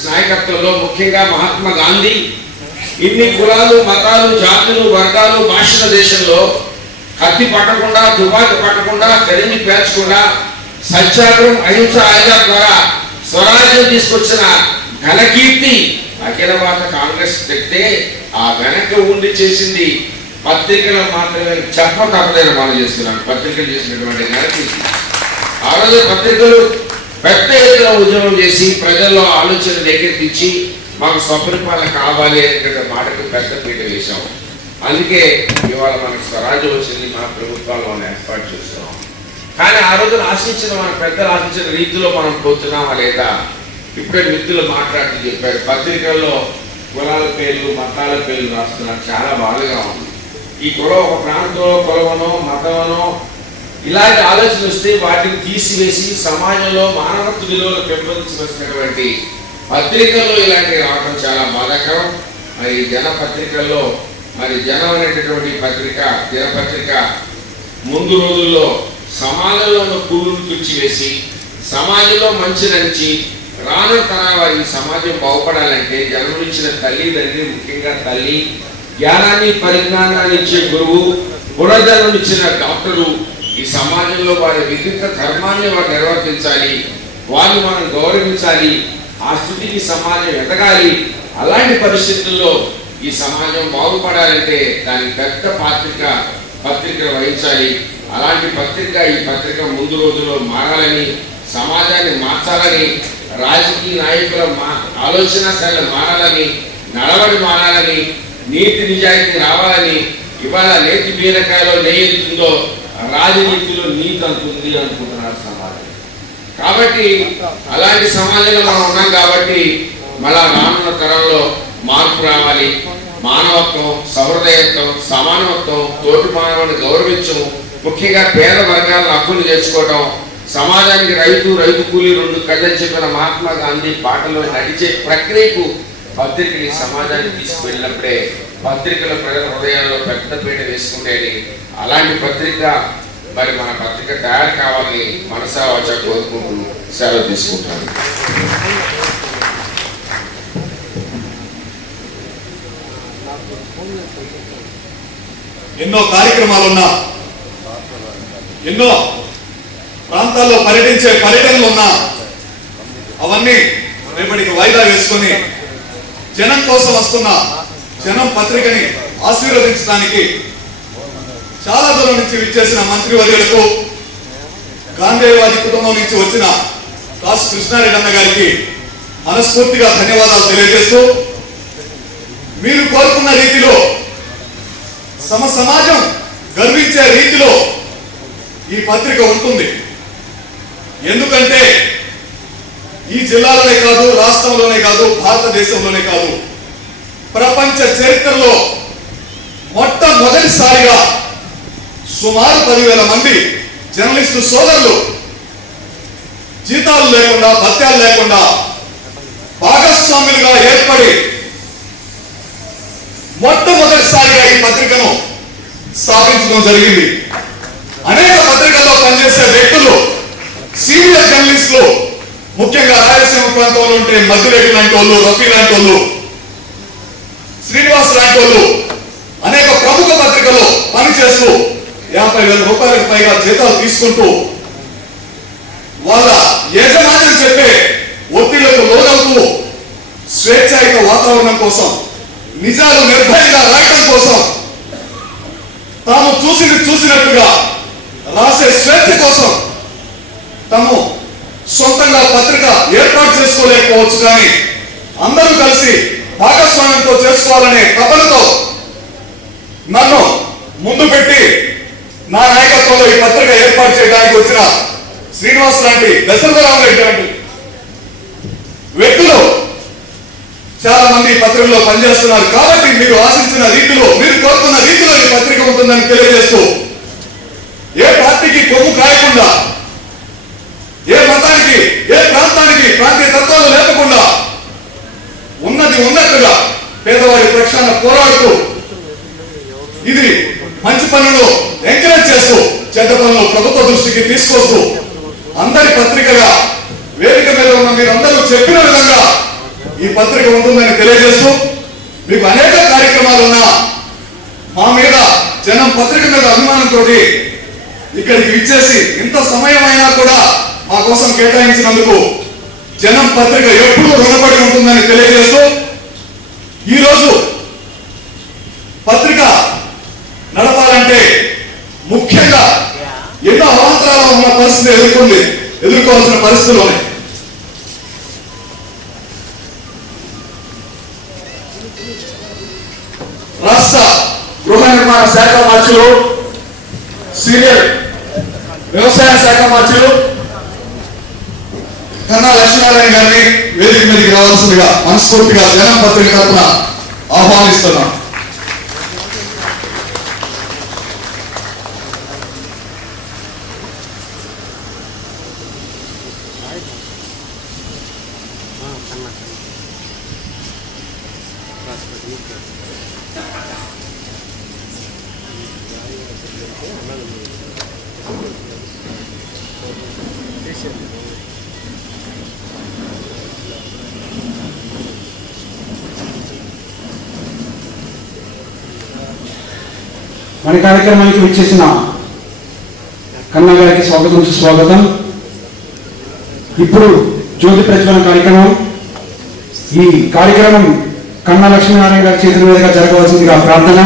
నాయకత్వంలో ముఖ్యంగా మహాత్మా గాంధీ ఇన్ని కులాలు మతాలు జాతులు వర్గాలు భాషల దేశంలో కత్తి పట్టకుండా తుపాకీ పట్టకుండా తెరిమి పేర్చకుండా సత్యాగ్రహం అహింస ఆయుధ ద్వారా స్వరాజ్యం తీసుకొచ్చిన ఘనకీర్తి అఖిల భారత కాంగ్రెస్ తెస్తే ఆ వెనక ఉండి చేసింది పత్రికలు మాత్రమే చెప్ప తప్పదని మనం చేస్తున్నాం. పత్రికలు చేసినటువంటి ఘనకీర్తి. ఆ రోజు పత్రికలు పెద్ద ఎత్తున ఉద్యమం చేసి ప్రజల్లో ఆలోచన రేకెత్తించి మాకు స్వపరిపాలన కావాలి అనే మాటకు పెద్ద పీట వేశాము. అందుకే ఇవాళ మనకు స్వరాజ్యం వచ్చింది, మన ప్రభుత్వాలు మనం ఏర్పాటు చేస్తున్నాం. కానీ ఆ రోజున ఆశించిన మన పెద్దలు ఆశించిన రీతిలో మనం పోతున్నామా లేదా? ఇప్పుడే మిత్రులు మాట్లాడుతూ చెప్పారు, పత్రికల్లో కులాల పేర్లు మతాల పేర్లు రాస్తున్నారు. చాలా బాధగా ఉంది. ఈ కులం ఒక ప్రాంతంలో కులమనో మతమనో ఇలాంటి ఆలోచన వస్తే వాటిని తీసివేసి సమాజంలో మానవత్వ విలువలు పెంపొందించవలసినటువంటి పత్రికల్లో ఇలాంటివి రావడం చాలా బాధాకరం. మరి జన పత్రికల్లో మరి జనం అనేటటువంటి పత్రిక దినపత్రిక ముందు రోజుల్లో సమాజంలో ఉన్న పురుగులు తుడిచివేసి సమాజంలో మంచి నడిచి రాను తరాల వారి సమాజం బాగుపడాలంటే జన్మనిచ్చిన తల్లిదండ్రి ముఖ్యంగా తల్లి, జ్ఞానాన్ని పరిజ్ఞానాన్ని ఇచ్చే గురువు, పునర్జన్మనిచ్చిన డాక్టరు ఈ సమాజంలో వారి విభిన్న ధర్మాన్ని వారు నిర్వర్తించాలి, వారిని మనం గౌరవించాలి, ఆ స్థితికి సమాజం ఎదగాలి. అలాంటి పరిస్థితుల్లో ఈ సమాజం బాగుపడాలంటే దానికి పెద్ద పత్రికలు వహించాలి. అలాంటి పత్రిక ఈ పత్రిక ముందు రోజుల్లో మారాలని, సమాజాన్ని మార్చాలని, రాజకీయ నాయకుల ఆలోచన శైలి మారాలని, నడవడి మారాలని, నీతి నిజాయితీ రావాలని. ఇవాళ నేతి బీరకాయలో నెయ్యి ఎంతుందో రాజనీతిలో నీతి అంతుంది అనుకుంటున్నారు సమాజం. కాబట్టి అలాంటి సమాజంలో మనం ఉన్నాం. కాబట్టి మళ్ళా రానున్న తరంలో మార్పు రావాలి. మానవత్వం, సహృదయత్వం, సమానత్వం, తోటి మానవుని గౌరవించడం, ముఖ్యంగా పేద వర్గాలను హక్కులు చేర్చుకోవటం, సమాజానికి రైతు కూలీ రెండు కళ్ళని చెప్పిన మహాత్మా గాంధీ పాటలో నడిచే ప్రక్రియకు పత్రికలు ఈ సమాజాన్ని తీసుకువెళ్ళినప్పుడే పత్రికల ప్రజల హృదయాల్లో పెద్ద పీట వేసుకుంటేనే అలాంటి పత్రిక మరి మన పత్రిక తయారు కావాలని మనసా వాచా కోరుకుంటూ సెలవు తీసుకుంటాను. ఎన్నో కార్యక్రమాలున్నా, ఎన్నో ప్రాంతాల్లో పర్యటనలు ఉన్నా అవన్నీ రేపటికి వాయిదా వేసుకొని జనం కోసం వస్తున్న జనం పత్రికని ఆశీర్వదించడానికి చాలా దూరం నుంచి విచ్చేసిన మంత్రివర్యులకు, గాంధేయవాది కుటుంబం నుంచి వచ్చిన కాసు కృష్ణారెడ్డి అన్న గారికి మనస్ఫూర్తిగా ధన్యవాదాలు తెలియజేస్తూ, మీరు కోరుకున్న రీతిలో సమాజం గర్వించే రీతిలో ఈ పత్రిక ఉంటుంది. ఎందుకంటే ఈ జిల్లాలోనే కాదు, రాష్ట్రంలోనే కాదు, భారతదేశంలోనే కాదు, ప్రపంచ చరిత్రలో మొట్టమొదటిసారిగా సుమారు 10,000 మంది జర్నలిస్టు సోదరులు జీతాలు లేకుండా, భత్యాలు లేకుండా భాగస్వాములుగా ఏర్పడి మొట్టమొదటిసారిగా ఈ పత్రికను స్థాపించడం జరిగింది. అనేక పత్రికల్లో పనిచేసే వ్యక్తులు, సీనియర్ జర్నలిస్టులు, ముఖ్యంగా రాయలసీమ ప్రాంతంలో ఉంటే మధ్యరెడ్డి లాంటి వాళ్ళు, రఫీ లాంటి వాళ్ళు, శ్రీనివాస్ లాంటి వాళ్ళు అనేక ప్రముఖ పత్రికల్లో పనిచేస్తూ 50,000 రూపాయలకు పైగా జీతాలు తీసుకుంటూ వాళ్ళ యజమాన్యం చెప్పే ఒత్తిళ్లకు లోనవుతూ స్వేచ్ఛాయుత వాతావరణం కోసం, నిజాలు నిర్భయంగా రాయటం కోసం, తాము చూసినట్టుగా రాసే స్వేచ్ఛ కోసం తాము సొంతంగా పత్రిక ఏర్పాటు చేసుకోలేకపోవచ్చు, కానీ అందరూ కలిసి భాగస్వామ్యంతో చేసుకోవాలనే తపనతో నన్ను ముందు పెట్టి నా నాయకత్వంలో ఈ పత్రిక ఏర్పాటు చేయడానికి వచ్చిన శ్రీనివాస్ లాంటి, దశరథరామరెడ్డి లాంటి వ్యక్తులు చాలా మంది ఈ పత్రికలో పనిచేస్తున్నారు. కాబట్టి మీరు ఆశించిన రీతిలో, మీరు కోరుకున్న రీతిలో ఈ పత్రిక ఉంటుందని తెలియజేస్తూ, ఏ పార్టీకి కొమ్ము కాయకుండా, ఏ మతానికి, ఏ ప్రాంతానికి ప్రాంతీయ తత్వాలు లేకుండా ఉన్నది ఉన్నట్టుగా పేదవాడి పక్షాన పోరాడుతూ, ఇది మంచి పనులు ఎంకరేజ్ చేస్తూ, చెడ్డ పనులు ప్రభుత్వ దృష్టికి తీసుకొస్తూ అందరి పత్రికగా వేదిక మీద ఉన్న మీరందరూ చెప్పిన విధంగా ఈ పత్రిక ఉంటుందని తెలియజేస్తూ మీకు అనేక కార్యక్రమాలు ఉన్నా మా మీద జనం పత్రిక మీద అభిమానంతో ఇక్కడికి విచ్చేసి ఇంత సమయం అయినా కూడా మా కోసం కేటాయించినందుకు జనం పత్రిక ఎప్పుడూ రుణపడి ఉంటుందని తెలియజేస్తూ ఈరోజు పత్రిక నడపాలంటే ముఖ్యంగా ఎన్నో అవాంతరాలు ఉన్న పరిస్థితి ఎదుర్కోవాల్సిన పరిస్థితులు ఉన్నాయి. రాష్ట్ర గృహ నిర్మాణ శాఖ మంత్రులు, సీనియర్ వ్యవసాయ శాఖ మంత్రులు కన్నా లక్ష్మీనారాయణ గారిని వేదిక మీదకి రావాల్సిందిగా మనస్ఫూర్తిగా జనం పత్రిక తరఫున ఆహ్వానిస్తున్నాం. మన కార్యక్రమానికి విచ్చేసిన కన్నా గారికి స్వాగతం సుస్వాగతం. ఇప్పుడు జ్యోతి ప్రజ్వలన కార్యక్రమం. ఈ కార్యక్రమం కన్నా లక్ష్మీనారాయణ గారి చేతుల మీదుగా జరగవలసిందిగా ప్రార్థన.